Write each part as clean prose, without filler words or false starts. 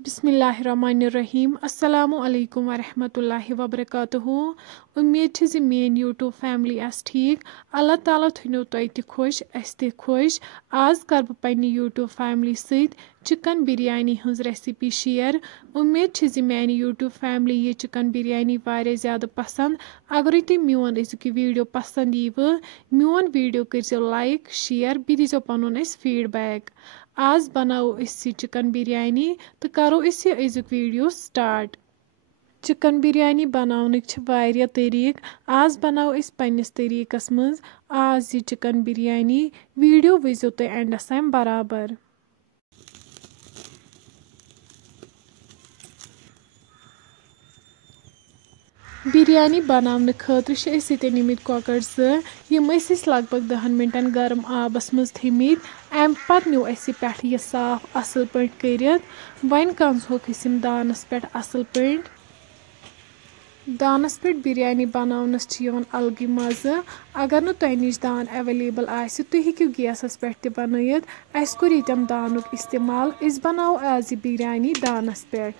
बिस्मिल्लाहिर्रहमानिर्रहीम अस्सलामु अलैकुम वरहमतुल्लाहि वबरकातुहू। उम्मीद छ ज मेन यूट्यूब फैमिली आस ठीक। अल्लाह ताला थुनो तोय ते खुश अस ते खुश। आज कर ब पन्नी यूट्यूब फैमिली सहित चिकन बिरयानी हंस रेसिपी शेयर। उम्मीद छ ज मेन यूट्यूब फैमिली ये चिकन बिरयानी वारिया ज़्यादा पसंद। अगर तुम मोन अजुक वीडियो पसंद यीव मोन वीडियो कर लाइक शेयर बी दीजो पनुन फीडबैक। आज बनाओ इस चिकन बिरयानी तो करो इस अजुक वीडियो स्टार्ट। चिकन बिरयानी बनावनक वारिया तरीक। आज बनाओ इस पन्निस तरीकस मज आज ये चिकन बिरयानी। वीडियो वजो तो एंडस ताम बराबर। बिरयानी बनाने खतर निमित कॉकर यम लगभग 10 मिनटन गर्म आबस मज थमित। अम पत न्यू पे यह साफ असल पे कर वन कंसोक दानस पे असल पे। दानस पे बिरयानी बनावनस अलग मज़। अगर न तुह निश दान अवेलेबल आसि तुम हेकु गैसस पे बनयत। अस कोर यम दानुक इस्तेमाल। इस बनाओ आज बिरयानी दानस पे।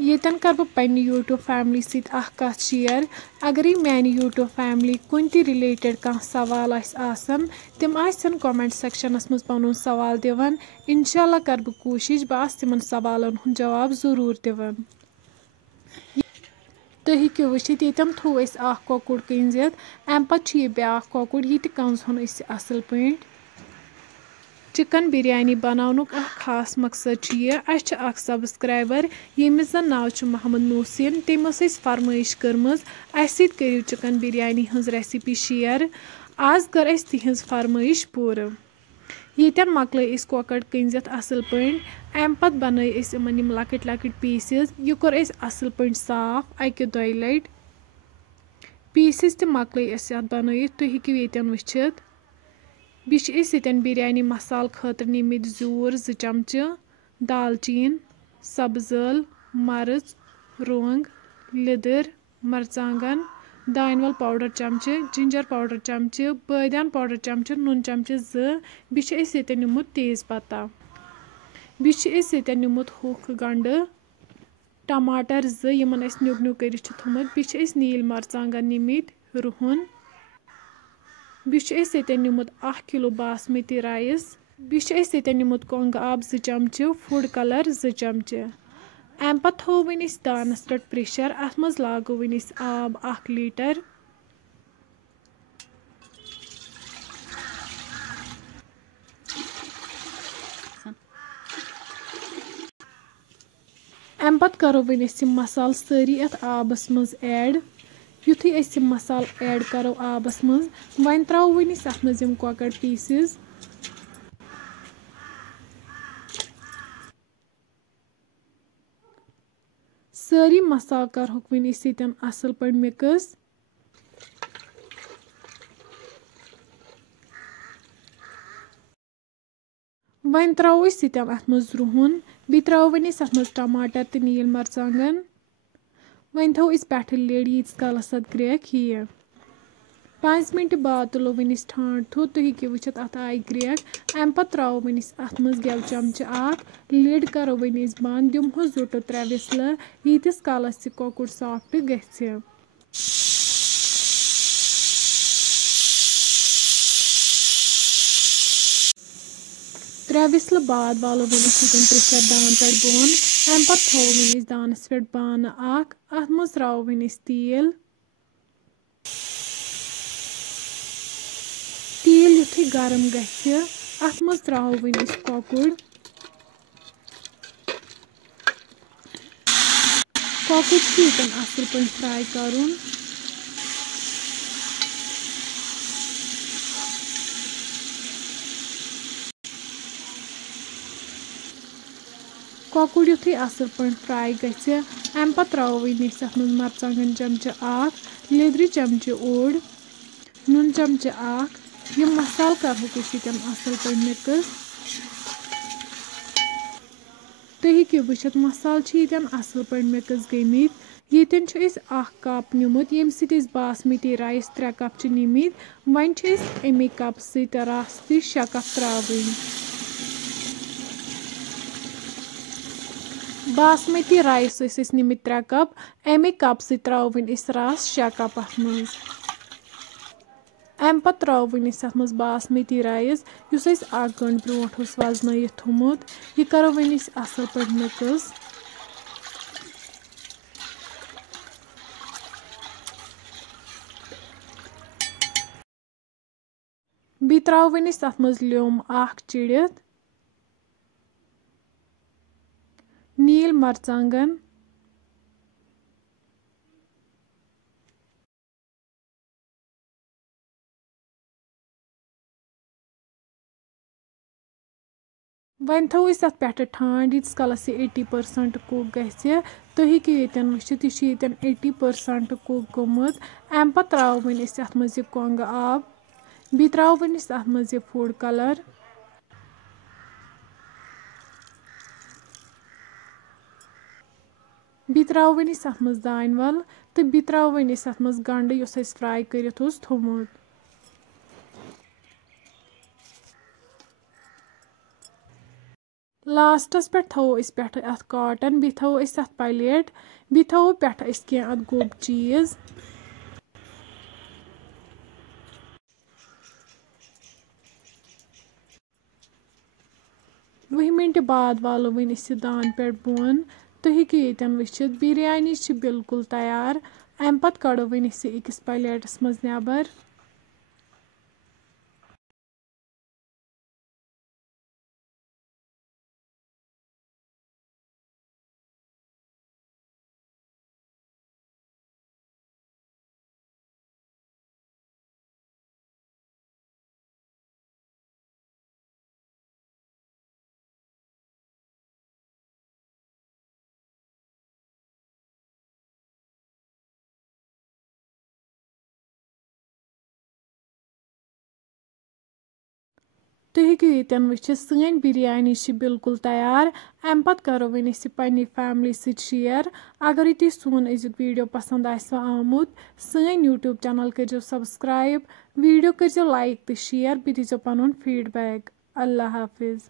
येतन कर बह पन्नी यूट्यूब फैमिली सहित कत शेयर। अगर मान यूट्यूब फैमिली कुन ति रिलेटेड कह सवाल आसन तिम आसन कमेंट सेक्शनस मज पनुन सवाल दिवन। इंशाल्लाह कर बह कोशिश बह आस तिमन सवालन हुंद जवाब जरूर दिवन। तुम हेकु वुचित येतम थो अस कॉकुर कंजित। अम पत यह ब्या कॉकुर यह कंजन असल पे। चिकन बिरयानी बनावनुक खास मकसद यह अख सब्सक्राइबर यमिस जन नाव मोहम्मद mohsin तम फरमाइश कर्मज अस करू चिकन बिरयानी हंस रेसिपी शेयर। आज कर तिहज फरमाइश पूर। येतन मकल कॉकर कंजित असल पे। अम पत बनई इमन लकट लकट पीसेस। यह कोर असल पे साफ अकि दोय लट। पीसेस त मकल बनयत तुम हेकु येतन वुचित। बेन बिरयानी मसाल खतर निमित जूर 2 चमचे दालचीन सब्ज ٲl मर्च रोंग लिदर मरचांगन दानवल पाउडर चमचे जिंजर पाउडर चमचे बादियान पाउडर चमचे नून चमचे 2 बेन निमुत तेज पत्ता बेन निमुत होख गंड टमाटर 2 यमन न्युक न्युक कर थोमुत बेन नील मरचांगन निमित रुहन बेन निमुत 1 किलो बासमती राइस बेन निमुत कोंग आब 2 चमचे फूड कलर 2 चमचे। अम पत थो वन दानस पे प्रेशर अत मज लागो वन आब 1 लीटर। अम पत करो वन मसाल सारी अत आबस मज ऐड। युथी मसाल ऐड करो आबस मज वन त्रो वन अत मज कॉकर पीसेस। सारी मसाल करहुक वन असल पे मिक्स। वन त्रो अत मज रुहन बी त्रो वन अत मज टमाटर तो नील मरचांगन। वन थो पे लेड यीस कालस अत ग्रेक यह 5 मिनट बाद तुलो वन ठांड थो तुम हेकु वुचित अत आय ग्रेक। अम पत त्रो वन अत मज गेव चमचे 1 लिड करो वन बंद दिमहो जोटो 3 विसल यीतिस कालस कॉकुर सॉफ्ट गछि। 3 विसल बाद वालो वन प्रेशर दान पे बोन। अम पत थो वन दानस पे बान अत मज त्रो वन तेल। तेल युथी गरम गछि अत मज त्रो वन कॉकुर। कॉकुर असल पे फ्राई करुन। कॉकुर युथी असल पे फ्राई गछि अम पत त्रो वन अत मज मरचांगन चमचे 1 लिदर चमचे ओड नून चमचे 1 यम मसाल करहुक असल पे मिक्स। तुम हेकु वुचित मसाल असल पे मिक्स गमित। येतन 1 कप निमुत यम सि बासमती राइस 3 कप निमित। वन अमे कप सत रस 6 कप त्रावन। बासमती राइस निमित 3 कप अमे कप से त्रो रस 6 कप अत मज अम पत् त्रो अत मज बासमती राइस युस 1 घंटे ब्रोट वजन थोमुत यह करो असल पे मिक्स बी त्रो अत मज ल्योम 1 चिड़ित नील मरचांगन वन थो अत पे ठंड यीस कलस 80% कुक गि तुम हेकू ये वुचित यह 80% कुक गोमुत अम पे त्रो अत मज कोंग आब बी त्रो अत मज फूड कलर बी त्रो अत मज दान वल तो बी त्रो अत मज गंड युस फ्राई कर थोमुत लास्टस पे थो पे अत कॉटन बी थो अत प्लेट बी थो पे कह अत गोब चीज 20 मिनट बाद वालो वन दान पे बोन तुम हेकू ये वुचित बिरयानी बिल्कुल तैयार अम पत कड़ो वन अकिस प्लेटस मज नेबर। तुम हेकू ये वुचित सन बिरयानी बिल्कुल तैयार अम पत करो वन पन्नी फैमिली शेयर अगर तुम सोन अजुक वीडियो पसंद आमुत सन यूट्यूब चैनल करो सब्सक्राइब वीडियो करो लाइक तो शेयर बे दीजो पनुन फीडबैक। अल्लाह हाफिज।